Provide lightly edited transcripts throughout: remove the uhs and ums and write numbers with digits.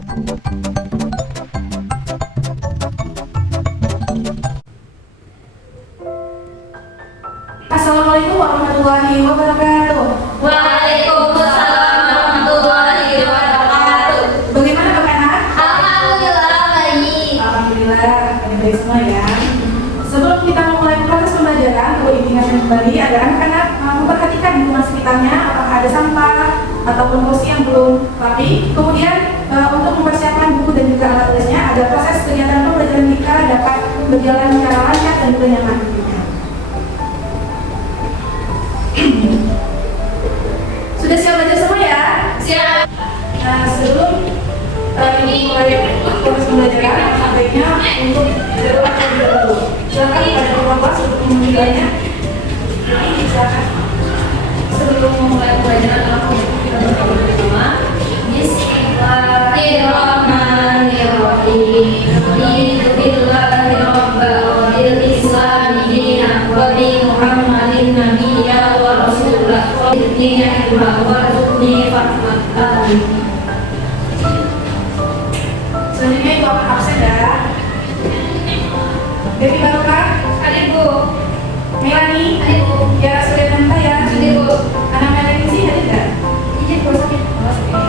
Assalamualaikum warahmatullahi wabarakatuh. Waalaikumsalam warahmatullahi wabarakatuh. Bagaimana Bapak anak? Alhamdulillah baik. Alhamdulillah, baik semua ya. Sebelum kita memulai proses pembelajaran, perlu diingatkan kembali agar anak-anak memperhatikan lingkungan sekitarnya, apakah ada sampah ataupun kursi yang belum rapi. Kemudian untuk mempersiapkan buku dan juga alat tulisnya agar proses kegiatan pembelajaran kita dapat berjalan secara lancar dan juga nyaman. Sudah siap belajar semua ya? Siap. Nah, sebelum ini mulai proses pembelajaran, sebaiknya untuk berdoa terlebih dahulu. Silakan pada keluar kelas untuk memulainya. Jadi silakan. Sebelum memulai pembelajaran langsung kita berdoa bersama. Bismillahirrahmanirrahim. Raditu billahi rabban wa bil islami dinan wa bi Muhammadin nabiyyan wa rasulan wa bi'tihi warzuqni fahmatan. Selanjutnya itu akan absen ya. Devi Barokah, Hadir Bu. Melani, Hadir Bu. Tiara Suryanta ya. Hadir Bu. Anak Melani sih hadir nggak? Izin Bu sakit. Oh, oke.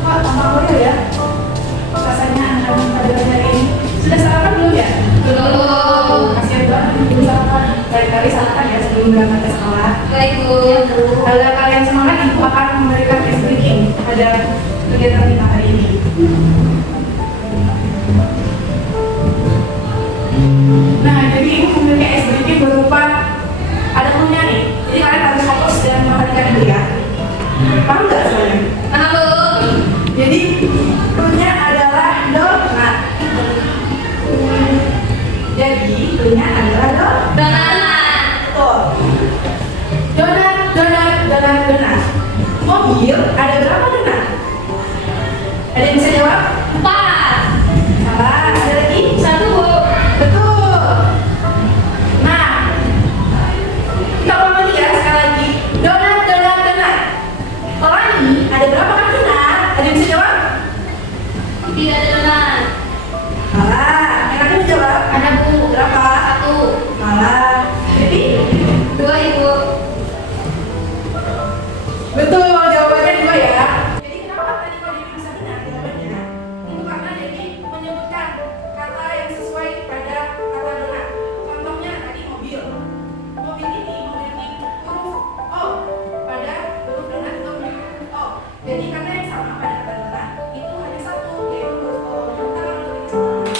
Wah, tampak Korea ya. Rasanya anak-anak pada hari ini sudah sarapan belum ya? Belum. Kasihan banget belum sarapan. Kali-kali sarapan ya sebelum berangkat ke sekolah. Baik Bu. Agar kalian semangat, Ibu akan memberikan ice breaking pada kegiatan kita hari ini. Nah, jadi Ibu memiliki ice breaking berupa ada clue-nya nih. Jadi kalian harus fokus dan memperhatikan dulu ya. Paham nggak soalnya? Halo. Jadi clue-nya adalah donat. Jadi clue-nya adalah Donat. betul. Donat. Mobil ada berapa donat? Ada yang bisa jawab? 4. Salah. Ada lagi? 1 Bu. Betul. Nah, kita ulang lagi ya sekali lagi. Donat. Pelangi ada berapa kan donat? Ada yang bisa jawab? Tidak ada donat. Salah. Yang ada yang jawab? Ada Bu. Berapa? 1. Salah. Jadi 2 Ibu. betul, jawabannya 2 ya. Jadi kenapa tadi kok Devi bisa benar jawabannya? Itu karena Devi menyebutkan kata yang sesuai pada kata donat. Contohnya tadi mobil. Mobil ini memiliki huruf O pada huruf donat itu memiliki huruf O. Jadi kata yang sama pada kata donat itu hanya satu, yaitu huruf O. Tepuk tangan untuk Devi semua.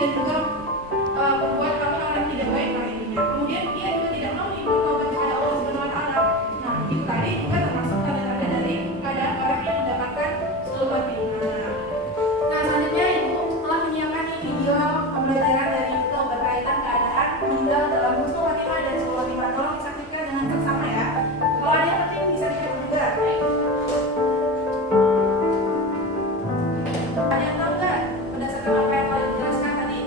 dan juga membuat kami orang tidak baik kali ini. Kemudian dia juga tidak mau nih bertobat kepada Allah Subhanahu Wa Taala. Nah, itu tadi juga termasuk tanda-tanda dari keadaan orang yang mendapatkan sulul khotimah. Nah, selanjutnya ibu telah menyiapkan nih video pembelajaran dari itu berkaitan keadaan meninggal dalam husnul khotimah dan sulul khotimah. Tolong disaksikan dengan seksama ya. Kalau ada yang penting bisa dicatat juga. Ada yang tahu nggak berdasarkan apa yang telah dijelaskan tadi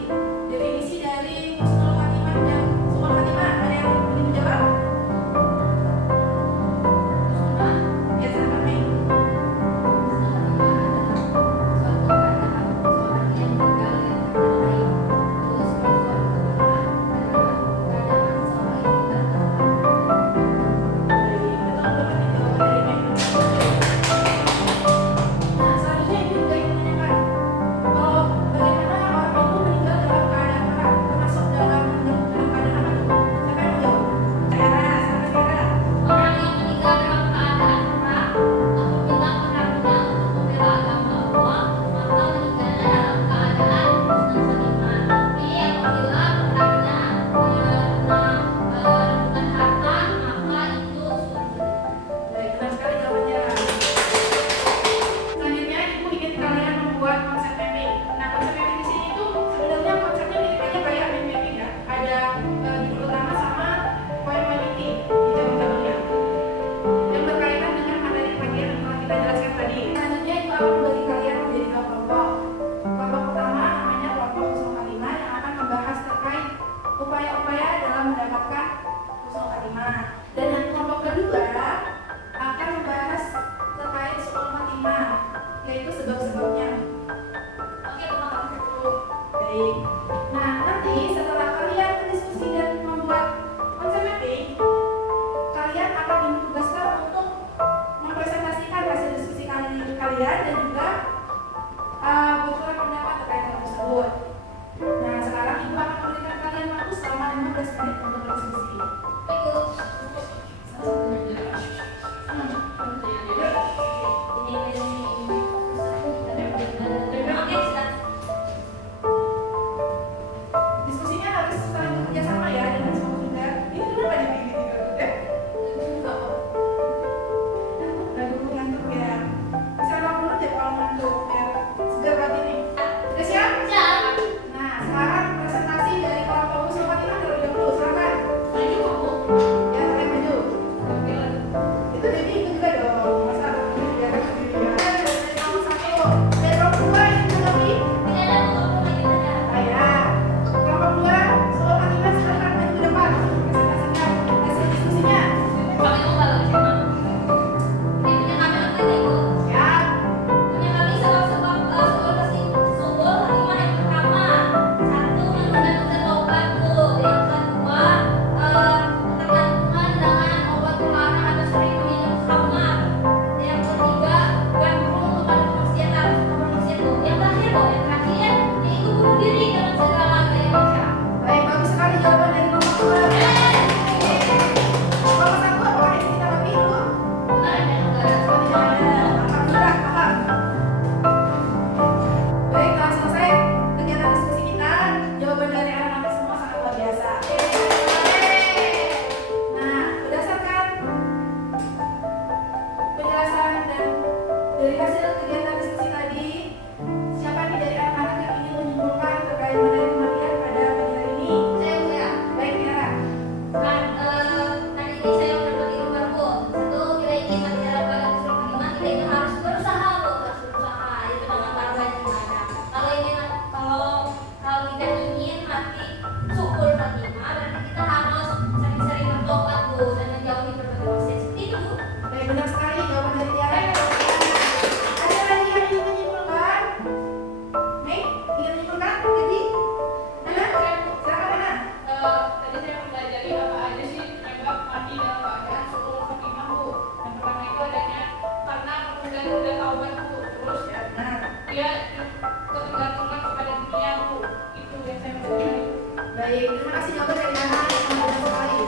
definisi dari husnul khotimah dan sulul khotimah? Ada yang ingin menjawab? Ya, silakan Mei. Nah, selanjutnya ibu juga ingin menanyakan kalau bagaimana orang itu meninggal dalam keadaan apa, termasuk dalam keadaan apa tuh? Siapa yang mau jawab? Tiara, silakan Tiara. Orang yang meninggal dalam keadaan perang apabila perangnya untuk membela agama Allah, maka meninggalnya dalam keadaan husnul khotimah. Tapi apabila perangnya bukan harta, maka itu surga. Baik, benar sekali jawabannya. Selanjutnya ibu ingin kalian membuat konsep mapping. Nah, konsep mapping di sini tuh sebenarnya konsepnya mirip aja kayak mind mapping ya. Ada judul utama sama point meeting di cabang-cabangnya yang berkaitan dengan materi kajian yang telah kita jelaskan tadi. Selanjutnya ibu akan membagi kalian menjadi dua kelompok. Kelompok pertama namanya kelompok husnul khotimah yang akan membahas terkait upaya-upaya dalam mendapatkan husnul khotimah. Dan yang kelompok kedua akan membahas terkait sulul khotimah, yaitu sebab-sebabnya. Oke, teman-teman. Baik. Nah, nanti setelah kalian berdiskusi dan membuat konsep mapping, kalian akan ditugaskan untuk mempresentasikan hasil diskusi kalian dan juga bertukar pendapat terkait hal tersebut. Nah, sekarang ibu akan memberikan kalian waktu selama 15 menit untuk berdiskusi. Diskusinya harus saling bekerja sama ya dengan semua juga. Ini kenapa dipilih gitu? Ngantuk ya. Bisa nggak dulu deh kalau ngantuk biar segar banget ini. Udah siap? Nah, sekarang presentasi dari kelompok husnul khotimah terlebih dahulu. Silakan. Ya, kalian maju. Itu jadi ikut juga dong. Masa ini biar sendirian. Dari nomor 1. Dari kelompok 2 yang menanggapi. Ayah. Kelompok 2 sulul khotimah silakan maju ke depan untuk presentasikan hasil diskusinya. Siap. Baik, bagus sekali jawaban dari kelompok 2. Kelompok 1 apakah yang kita lebih dulu? Alhamdulillah, paham. Baik, telah selesai kegiatan diskusi kita. Jawaban dari anak-anak semua sangat luar biasa. Nah, berdasarkan penjelasan dan dari hasil kegiatan diskusi tadi, siapa nih dari anak-anak yang ingin menyimpulkan terkait materi kematian pada pagi hari ini? Baik, Tiara. Baik, benar sekali jawaban dari Tiara. Ada lagi yang ingin menyimpulkan? Mei, ingin menyimpulkan? Jadi, Nana? Silakan Nana. Tadi saya mempelajari apa aja sih penyebab mati dalam keadaan sulul khotimah Bu. Yang pertama itu adanya karena penunda-tunda taubat Bu. Terus Nah, dia ketergantungan kepada dunia Bu. Itu yang saya pelajari. baik, terima kasih jawaban dari Nana. Sangat benar sekali.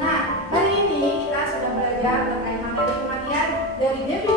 Nah, hari ini kita sudah belajar terkait materi kematian dari definisi